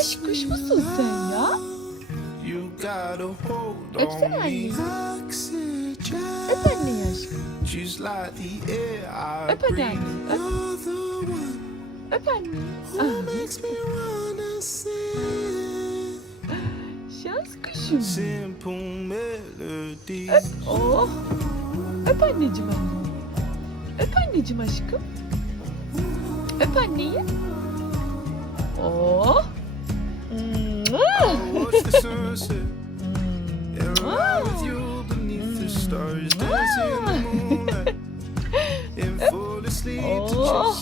Aşk kuş musun sen ya? Öpsene anneyi. Öp anneyi aşkım. Öp hadi anneyi. Öp anneyi. Şans kuşum. Öp. Oh. Öp anneciğim anneyi. Öp anneciğim aşkım. Öp anneyi. Oh. Oh.